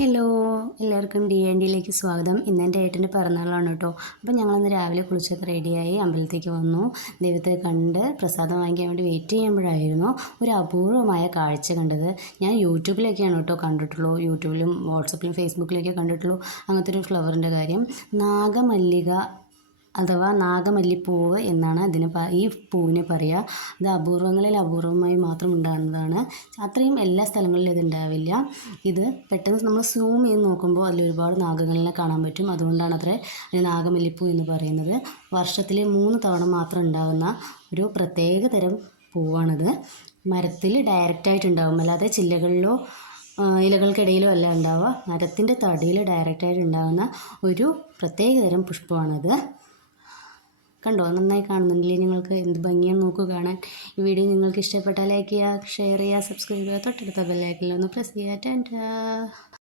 Hello, എല്ലാവർക്കും DNDയിലേക്ക് സ്വാഗതം. ഇന്ന് എൻ്റെ ഏട്ടൻ്റെ പിറന്നാളാണ് കേട്ടോ. അപ്പോൾ ഞങ്ങളിന്ന് രാവിലെ കുളിച്ചൊക്കെ റെഡിയായി അമ്പലത്തേക്ക് വന്നു. ദൈവത്തെ കണ്ട് പ്രസാദം വാങ്ങിക്കാൻ വേണ്ടി വെയിറ്റ് ചെയ്യുമ്പോഴായിരുന്നു ഒരു അപൂർവമായ കാഴ്ച കണ്ടത്. ഞാൻ യൂട്യൂബിലൊക്കെയാണ് കേട്ടോ കണ്ടിട്ടുള്ളൂ. യൂട്യൂബിലും വാട്സപ്പിലും ഫേസ്ബുക്കിലൊക്കെ കണ്ടിട്ടുള്ളൂ അങ്ങനത്തെ ഒരു ഫ്ലവറിൻ്റെ കാര്യം. നാഗമല്ലിക അഥവാ നാഗമല്ലിപ്പൂവ് എന്നാണ് ഈ പൂവിനെ പറയുക. ഇത് അപൂർവങ്ങളിൽ അപൂർവമായി മാത്രം ഉണ്ടാകുന്നതാണ്. അത്രയും എല്ലാ സ്ഥലങ്ങളിലും ഇത് ഉണ്ടാവില്ല. ഇത് പെട്ടെന്ന് നമ്മൾ സൂം ചെയ്ത് നോക്കുമ്പോൾ അതിൽ ഒരുപാട് നാഗങ്ങളിനെ കാണാൻ പറ്റും. അതുകൊണ്ടാണ് അത്ര നാഗമല്ലിപ്പൂ എന്ന് പറയുന്നത്. വർഷത്തിൽ 3 തവണ മാത്രം ഉണ്ടാകുന്ന ഒരു പ്രത്യേക തരം പൂവാണിത്. മരത്തിൽ ഡയറക്റ്റായിട്ടുണ്ടാകും, അല്ലാതെ ചില്ലകളിലോ ഇലകൾക്കിടയിലോ അല്ല ഉണ്ടാവുക. മരത്തിൻ്റെ തടിയിൽ ഡയറക്റ്റായിട്ട് ഉണ്ടാകുന്ന ഒരു പ്രത്യേക തരം പുഷ്പമാണിത്. കണ്ടോ, നന്നായി കാണുന്നുണ്ടല്ലേ നിങ്ങൾക്ക്? എന്ത് ഭംഗിയാണ് നോക്കൂ കാണാൻ. ഈ വീഡിയോ നിങ്ങൾക്ക് ഇഷ്ടപ്പെട്ടാൽ ലൈക്ക് ചെയ്യുക, ഷെയർ ചെയ്യുക, സബ്സ്ക്രൈബ് ചെയ്യുക, തൊട്ടടുത്ത ബെല്ലൈക്കനിൽ ഒന്ന് പ്രസ് ചെയ്യുക. ടാറ്റാ.